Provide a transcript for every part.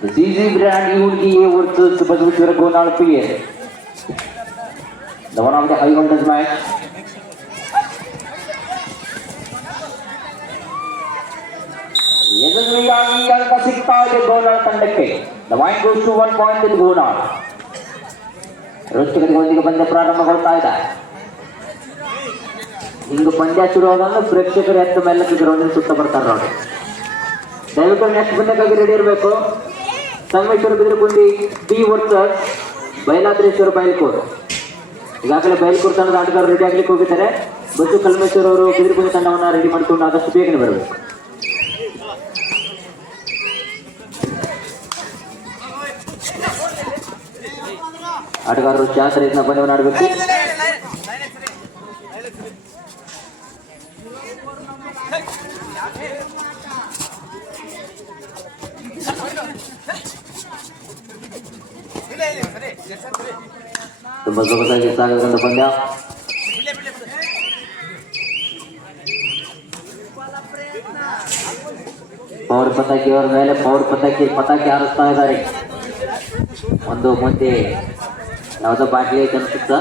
The CZ brand UDA versus Super Gonal PS. The one of the high voltage match. ಯಶಸ್ವಿಯಾಗಿ ಅಂಕ ಸಿಗ್ತಾ ಇದೆ ಗೋನಾಳ್ ತಂಡಕ್ಕೆ. The point goes to 1 point with Gonal. ರೋಚಕತೆಗಳೊಂದಿಗೆ ಪಂದ್ಯ ಪ್ರಾರಂಭಗೊಳ್ತಾ ಇದೆ. ಹಿಂಗ ಪಂದ್ಯ ಶುರುವಾಗಲು ಪ್ರೇಕ್ಷಕರು ಎತ್ತ ಮೇಲೆ ಗ್ರೌಂಡಿನ ಸುತ್ತ ಬರ್ತಾರೆ ನೋಡಿ. ದಯವಿಟ್ಟು ನೆಕ್ಸ್ಟ್ ಪಂದ್ಯಕ್ಕಾಗಿ ರೆಡಿ ಇರಬೇಕು. Sangameshwara Bidirugundi T versus Bailadreshwara Bailkur. ಈಗಾಗಲೇ ಬೈಲ್ಕೂರು ತಂಡದ ಆಟಗಾರರು ರೆಡಿ ಆಗ್ಲಿಕ್ಕೆ ಹೋಗಿದ್ದಾರೆ. ಬಸ್ಸು ಕಲ್ಮೇಶ್ವರ ಅವರು ಬಿದಿರುಗುಂಡಿ ತಂಡವನ್ನು ರೆಡಿ ಮಾಡಿಕೊಂಡು ಆದಷ್ಟು ಬೇಗನೆ ಬರಬೇಕು. ಆಟಗಾರರು ಶಾಂತ ರೀತಿಯ ಪಂದ್ಯವನ್ನು ಆಡಬೇಕು. ತುಂಬಾ ಸೊಗಸಾಗಿ ಸಾಗದಂತ ಪಂದ್ಯ. ಪವರ್ ಪತಾಕಿ ಅವರ ಮೇಲೆ ಪತಾಕಿ ಹಾರಿಸ್ತಾ ಇದ್ದಾರೆ. ಒಂದು ಮುಂದೆ ಯಾವುದೋ ಬಾಟ್ಲಿ ಅನಿಸುತ್ತ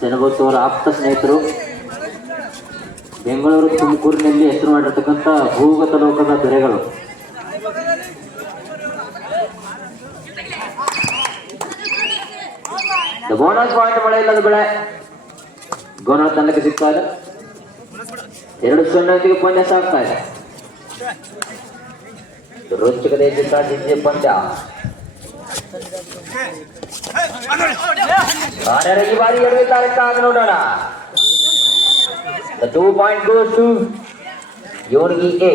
ಜನಬೋಸ್ ಅವರ ಆಪ್ತ ಸ್ನೇಹಿತರು ಬೆಂಗಳೂರು ತುಮಕೂರಿನಲ್ಲಿ ಹೆಸರು ಮಾಡಿರ್ತಕ್ಕಂಥ ಭೂಗತ ಲೋಕದ ದೊರೆಗಳು. ಬೋನಸ್ ಪಾಯಿಂಟ್ ಮಳೆ ಇಲ್ಲದ ಬೆಳೆ ಗೋನಾಳ್ ತಂಡಕ್ಕೆ ಸಿಗ್ತಾ ಇದೆ. 2-0 ಪಂದ್ಯ ಸಾಗ್ತಾ ಇದೆ. ರೋಚಕತೆ ಜಿದ್ದೆ ಪಂದ್ಯ. ಈ ಬಾರಿ ಎಡವಿದ್ದಾರೆ ಕಾದು ನೋಡೋಣ. The 2 point goes to Yorgi A.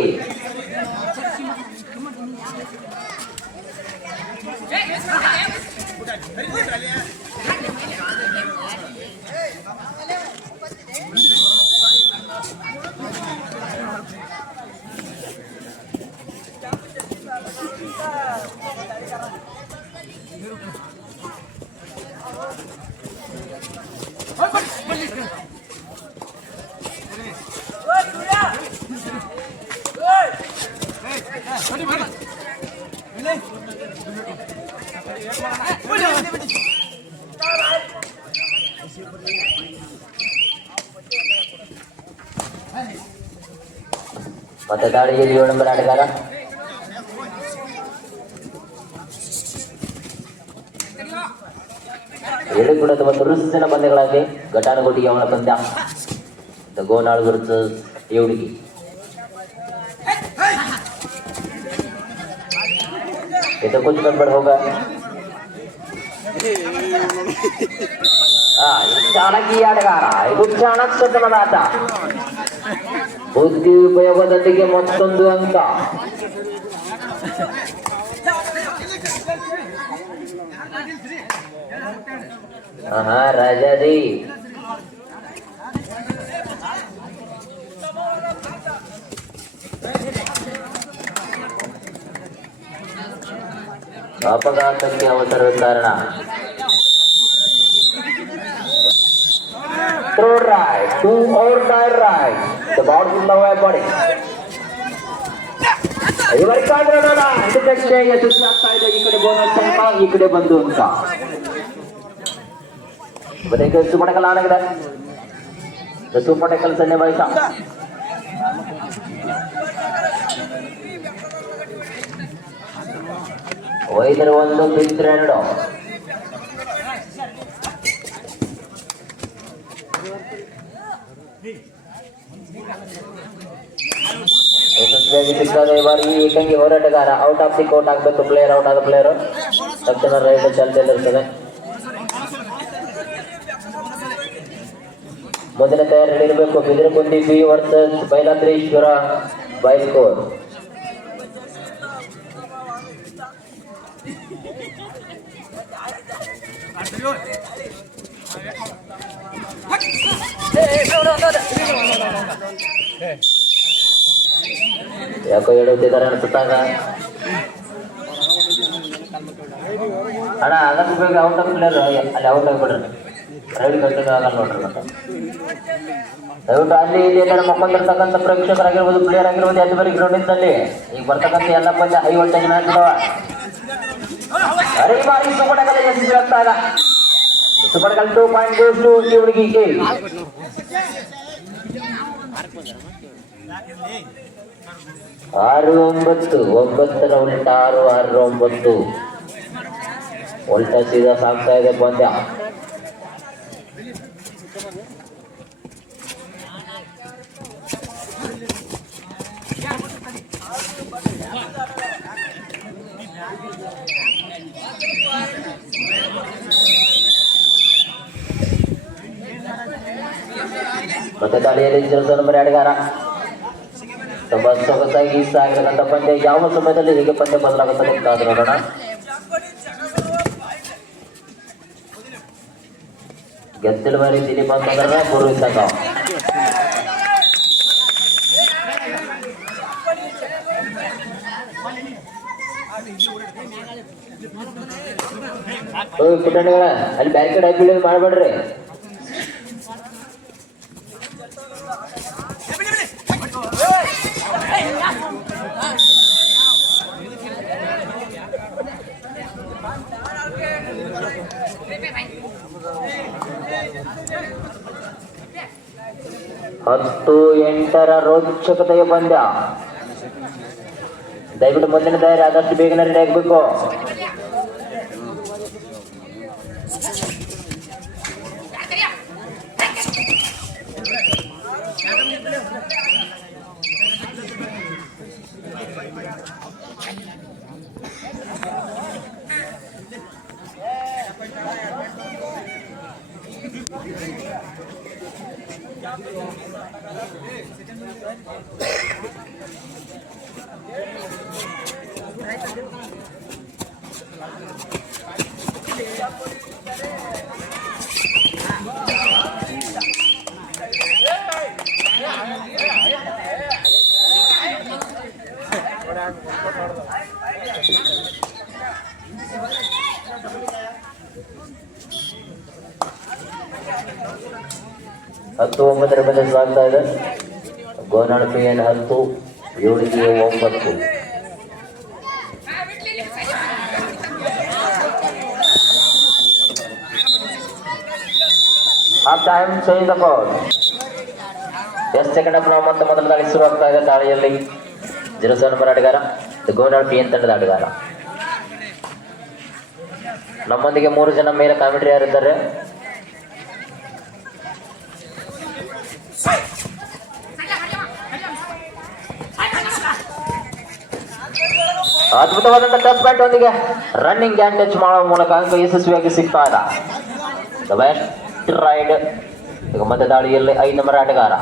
ಮತ್ತೆ ದಾಳಿಯಲ್ಲಿ 7 ನಂಬರ್ ಆಟಗಾರ ಎರಡು ಕೂಡ ತುಂಬ ರುಚಿನ ಪಂದ್ಯಗಳಾಗಿ ಘಟಾನುಘಟಿಗೆ ಅವನ ಪಂದ್ಯ. ಗೋನಾಳ್ ವರ್ಸಸ್ ಏವಡಿಗೆ. ये तो कुछ गड़बड़ होगा. ಚಾಣಕಿ ಆಟಗಾರ ಇದು ಚಾಣಕ್ಷತನದ ಆಟ. ಬುದ್ಧಿ ಉಪಯೋಗದೊಂದಿಗೆ ಮತ್ತೊಂದು ಅಂಕ. ರಾಜಾಜಿ ಅಪಘಾತಕ್ಕೆ ಅವಸರದ ಕಾರಣ. Throw right, 2 or 9 right. The ball is now a body. ಇವರ ಕಾರಣ ಇದಕ್ಕೆ ಯಶಸ್ವಿ ಆಗ್ತಾ ಇದೆ. ಈ ಕಡೆ ಬೋನಸ್ ಅಂಕ, ಈ ಕಡೆ ಬಂದು ಅಂಕ. ಬದಲಿಗೆ ಸುಮಟಕಲ್ ಆಡಗಿದೆ. ಸುಮಟಕಲ್ ಸನ್ನೆ ವಯಸ್ಸ ವೈದ್ಯರು 1 ಬಿದ್ರೆ 2. ಯಶಸ್ವಿಯಾಗಿ ಸಿಗ್ತದೆ. ಈ ಬಾರಿ ಏಕಾಂಗಿ ಹೋರಾಟಗಾರ ಔಟ್ ಆಫ್ ದಿ ಕೋರ್ಟ್ ಆಗಬೇಕು. ಪ್ಲೇಯರ್ ಔಟ್ ಆದ ಪ್ಲೇಯರ್ ತಕ್ಷಣ ರೈಡ್ ಚಾಲ್ತಿಯಲ್ಲಿರ್ತದೆ. ಮೊದಲ ತಯಾರಿ ಇರಬೇಕು. ಬಿದಿರುಗುಂಡಿ ಬಿ ವರ್ಸಸ್ ಬೈಲಾದ್ರೇಶ್ವರ ಬೈಲ್ಕೂರ್. ಯಾಕೋ ಹೇಳುತ್ತಿದ್ದಾರೆ ಅನ್ಸುತ್ತಾಗ. ಅಣ್ಣ ಅದಕ್ಕೆ ಬೇಗ ಔಟ್ ಆಫ್ ಪ್ಲೇಯರ್ ಅಲ್ಲಿ ಔಟ್ ಆಗಿಬಿಡ್ರಿ. ರೈಡ್ ಕಂಟಿನ್ಯೂ ಆಗಲ್ಲ ನೋಡ್ರಿ. ದಯವಿಟ್ಟು ಅಲ್ಲಿ ಇಲ್ಲಿ ಎಲ್ಲ ಮಕ್ಕೊಂಡಿರ್ತಕ್ಕಂಥ ಪ್ರೇಕ್ಷಕರಾಗಿರ್ಬೋದು, ಪ್ಲೇಯರ್ ಆಗಿರ್ಬೋದು, ಎದ್ದು ಬರೀ ಗ್ರೌಂಡಿಂದಲ್ಲಿ ಈಗ ಬರ್ತಕ್ಕಂಥ ಎಲ್ಲ ಪಂದ್ಯ ಹೈ ವೋಲ್ಟೇಜ್ ಮ್ಯಾಚ್ ಇದಾವ. अरे ಈ ಬಾರಿ ಸುಪಡಕಲ ಯಶಸ್ವಿಯಾಗ್ತಾಗ ಸುಪಡಕಲ್ 2 ಪಾಯಿಂಟ್ ಗೋಸ್ ಟು ಈ ಹುಡುಗಿಗೆ 6-9 ಉಲ್ಟಾ 6-6-9 ಉಲ್ಟಾ ಸೀದಾ ಸಾಗ್ತಾ ಇದೆ ಪಂದ್ಯ. ಮತ್ತೆ ದಾಳಿಯಲ್ಲಿ ನಂಬರ್ 2 ಗಾರ ತುಂಬಾ ಸೊಗಸಾಗಿ ಸಾಗಿರತಕ್ಕಂಥ ಪಂದ್ಯ. ಯಾವ ಸಮಯದಲ್ಲಿ ಹೇಗೆ ಪಂದ್ಯ ಬದಲಾಗುತ್ತದೆ ಕಾದು ನೋಡೋಣ. ಗೆದ್ದಲು ಬಾರಿ ದಿಲೀಪ್ ಅಂತಂದ್ರೆ ಮೂರು ಇದ್ದಾಗ ಪುಟ್ಟಣಿಗಳ ಅಲ್ಲಿ ಬ್ಯಾರಿಕೇಡ್ ಹಾಕಿ ಮಾಡಬೇಡ್ರಿ. ಹತ್ತು 8 ರೋಚಕತೆಯ ಪಂದ್ಯ. ದಯವಿಟ್ಟು ಮುಂದಿನ ತಯಾರಿ ಆದಷ್ಟು ಬೇಗನೆ ರೆಡಿ ಆಗಬೇಕು. ಹತ್ತು 9 ಮೇಲೆ ಸಾಗ್ತಾ ಇದೆ. ಗೋನಾಳ್ PN 10, ಏಳಿಗೆ 9. Half time change the court. ಎಷ್ಟು ಸೆಕೆಂಡ್ ನಾವು ಮತ್ತೆ ಮೊದಲ ದಾಳಿ ಶುರುವಾಗ್ತಾ ಇದೆ. ದಾಳಿಯಲ್ಲಿ 07 ನಂಬರ್ ಆಟಗಾರ ಗೋನಾಳ್ PN ತಂಡದ ಆಟಗಾರ. ನಮ್ಮೊಂದಿಗೆ 3 ಜನ ಮೇಲೆ ಕಾಮೆಂಟ್ರಿ ಯಾರಿದ್ದಾರೆ. ಅದ್ಭುತವಾದಂಥ ಟಚ್ ಬ್ಯಾಟ್ ಒಂದಿಗೆ ರನ್ನಿಂಗ್ ಗ್ಯಾನ್ ಟಚ್ ಮಾಡುವ ಮೂಲಕ ಅಂಕ ಯಶಸ್ವಿಯಾಗಿ ಸಿಗ್ತಾ ಇದೆ. Best raid. ಈಗ ಮತ್ತೆ ದಾಳಿಯಲ್ಲಿ 5 ನಂಬರ್ ಆಟಗಾರ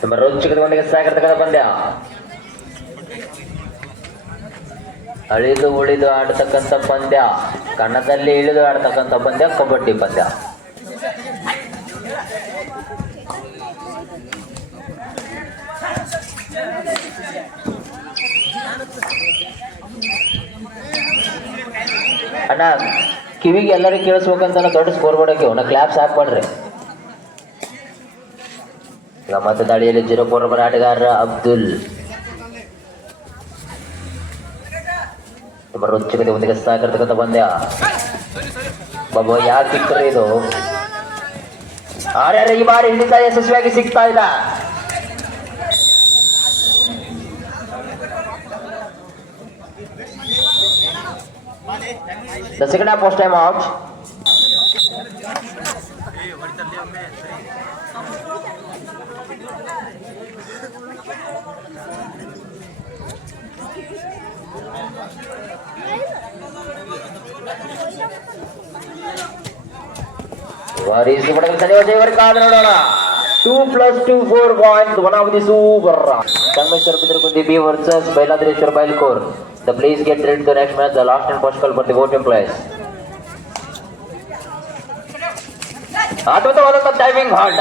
ತುಂಬ ರೋಚಕತೆಯೊಂದಿಗೆ ಸಾಗಿರ್ತಕ್ಕಂಥ ಪಂದ್ಯ. ಅಳಿದು ಉಳಿದು ಆಡ್ತಕ್ಕಂಥ ಪಂದ್ಯ, ಕಣದಲ್ಲಿ ಇಳಿದು ಆಡ್ತಕ್ಕಂಥ ಪಂದ್ಯ, ಕಬಡ್ಡಿ ಪಂದ್ಯ. ಅಣ್ಣ ಕಿವಿಗೆ ಎಲ್ಲರಿಗೂ ಕೇಳಿಸ್ಬೇಕಂತ ದೊಡ್ಡ ಸ್ಕೋರ್ ಬೋರ್ಡ್ ಹಾಕಿ ಅವನ ಕ್ಲಾಪ್ಸ್ ಹಾಕ್ಬೇಡ್ರಿ. ಈಗ ಮತ್ತೆ ದಾಳಿಯಲ್ಲಿ 04 ನಂಬರ್ ಆಟಗಾರ ಅಬ್ದುಲ್. ತುಂಬ ರುಚಿಕತೆ ಒಂದಿಗೆ ಸಾಗಿರ್ತಕ್ಕಂಥ ಪಂದ್ಯ. ಬಾಬು ಯಾಕೆ ಸಿಕ್ಕ್ರೆ ಇದು ಆರ್ಯಾರ ಈ ಬಾರಿ ಹಿಡಿತ ಯಶಸ್ವಿಯಾಗಿ ಸಿಗ್ತಾ ಇಲ್ಲ. The second half post time out. Varis ನೋಡೋಣ. 2+2 4 points. One of the super. Sangameshwar Bidrakundi B versus Bailadreshwar Bailkor. The players get ready to the next match. The last and first call for the voting players. ಅದ್ಭುತವಾದಂಥ timing halved.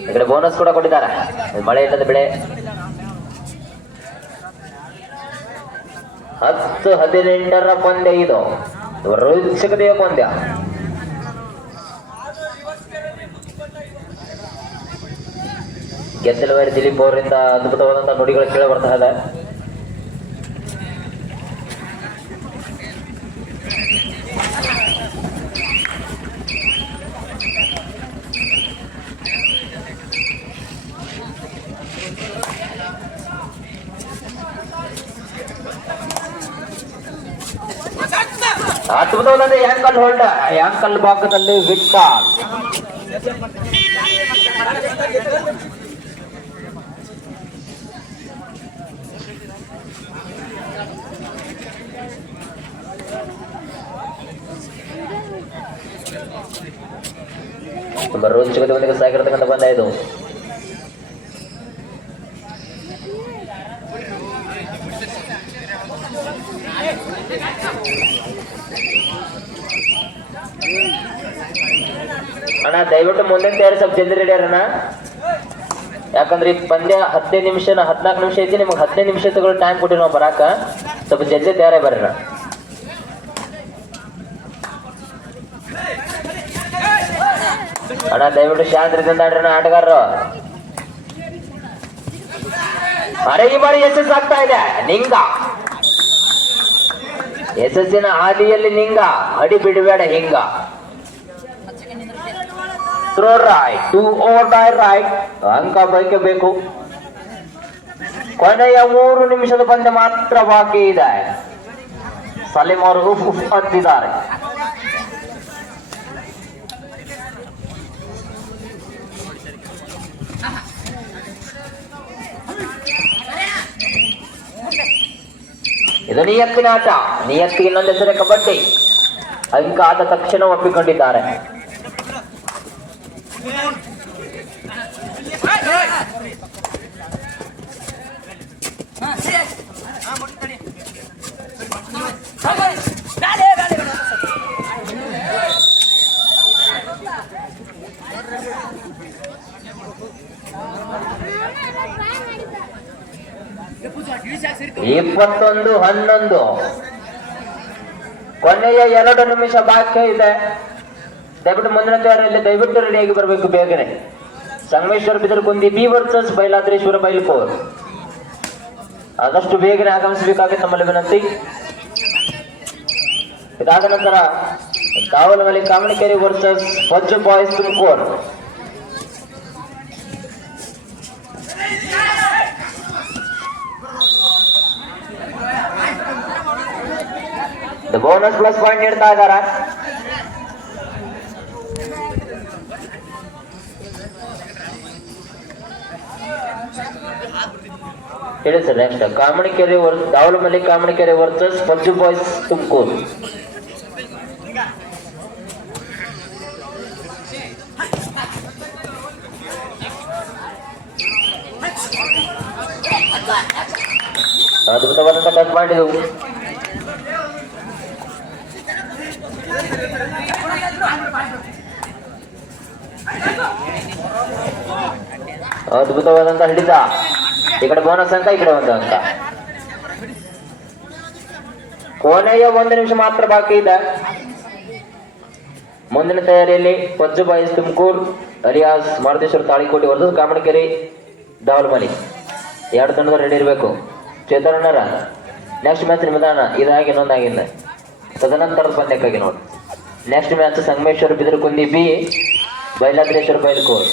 ಈ ಕಡೆ bonus ಕೂಡ ಕೊಟ್ಟಿದ್ದಾರೆ. ಮಳೆ ಇಲ್ಲದ ಬೆಳೆ 10-18ರ ಪಂದ್ಯ ಇದು. ರೋಚಕತೆಯ ಪಂದ್ಯ. ಗೆದ್ದಲವಾರಿ ದಿಲೀಪ್ ಅವರಿಂದ ಅದ್ಭುತವಾದಂತಹ ನುಡಿಗಳು ಕೇಳಿ ಬರ್ತಾ ಇದೆ. ಅದ್ಭುತವಾದ ಆಂಕಲ್ ಹೋಲ್ಡ್, ಆಂಕಲ್ ಭಾಗದಲ್ಲಿ ವಿಕ್ಟರ್. ತುಂಬಾ ರೋಚಕತೆಯೊಂದಿಗೆ ಸಾಗಿರತಕ್ಕಂಥ ಬಂದ ಇದು. ಅಣ್ಣ ದಯವಿಟ್ಟು ಮುಂದಿನ ತಯಾರಿ ಸ್ವಲ್ಪ ಜಲ್ದಿ ರೆಡಿ ಅಣ್ಣ. ಯಾಕಂದ್ರೆ ಈ ಪಂದ್ಯ 15 ನಿಮಿಷ 14 ನಿಮಿಷ ಐತಿ. ನಿಮ್ಗೆ 15 ನಿಮಿಷ ತಗೊಳ್ಳೋ ಟೈಮ್ ಕೊಟ್ಟಿವಿ ನಾವು ಬರಾಕ. ಸ್ವಲ್ಪ ಜಲ್ದಿ ತಯಾರೇ ಬರ್ರಿ. ಅಣ್ಣ ದಯವಿಟ್ಟು ಶಾಂತಿಯಿಂದ ಆಡ್ರಣ್ಣ ಆಟಗಾರರು. ಅರೆ ಈ ಬಾರಿ ಯಶಸ್ಸು ಆಗ್ತಾ ಇದೆ. ನಿಂಗ ಯಶಸ್ಸಿನ ಹಾದಿಯಲ್ಲಿ ನಿಂಗ, ಅಡಿ ಬಿಡಬೇಡ ಹಿಂಗ. Throw right, 2 over by right, ಅಂಕ ಬಯಕಬೇಕು. ಕೊನೆಯ 3 ನಿಮಿಷದ ಪಂದ್ಯ ಮಾತ್ರ ಬಾಕಿ ಇದೆ. ಸಲೀಂ ಅವರು ಅಂತಿದ್ದಾರೆ. ಇದು ನಿಯತ್ತಿನ ಆಟ. ನಿಯತ್ತಿಗೆ ಇನ್ನೊಂದು ಹೆಸರೇ ಕಬಡ್ಡಿ. ಅಂಕ ಆದ ತಕ್ಷಣ ಒಪ್ಪಿಕೊಂಡಿದ್ದಾರೆ. ಇಪ್ಪತ್ತೊಂದು 11 ಕೊನೆಯ 2 ನಿಮಿಷ ಬಾಕಿ ಇದೆ. ದಯವಿಟ್ಟು ಮುಂದಿನ ತಯಾರಿಯಲ್ಲಿ ದಯವಿಟ್ಟು ರೆಡಿಯಾಗಿ ಬರಬೇಕು ಬೇಗನೆ. Sangameshwara Bidarakundi B versus Bailadreshwara Bailkor. ಆದಷ್ಟು ಬೇಗನೆ ಆಗಮಿಸಬೇಕಾಗಿ ತಮ್ಮಲ್ಲಿ ವಿನಂತಿ. ಇದಾದ ನಂತರ Davalamalli Kamanikere versus Pajju boys Tumakuru. Bonus plus point ನೀಡ್ತಾ ಇದ್ದಾರೆ. ಹೇಳಿ sir. Next Kamanikere Davalamalli Kamanikere versus Pajju boys Tumakuru. ಅದ್ಭುತವಾದಂತ ಟಚ್ ಮಾಡಿದೆವು. ಅದ್ಭುತವಾದಂತ ಹಿಡಿತ. ಈ ಕಡೆ ಬೋನಸ್ ಅಂಕ, ಈ ಕಡೆ ಒಂದು ಅಂಕ. ಕೊನೆಯ 1 ನಿಮಿಷ ಮಾತ್ರ ಬಾಕಿ ಇದೆ. ಮುಂದಿನ ತಯಾರಿಯಲ್ಲಿ Pajju boys Tumakuru alias Maruteshwara Talikote versus Kamanikere Davalamalli. 2 ತಂಡದ ರೆಡಿ ಇರಬೇಕು. ಚೇತನರ ನೆಕ್ಸ್ಟ್ ಮ್ಯಾಚ್ ನಿಮದಾನ ಇದಾಗಿ ಇನ್ನೊಂದಾಗಿಲ್ಲ. ತದನಂತರದ ಪಂದ್ಯಕ್ಕಾಗಿ ನೋಡಿ. Next match Sangameshwara Bidarakundi B Bailadreshwara ಬೈಲ್ಕೋರ್.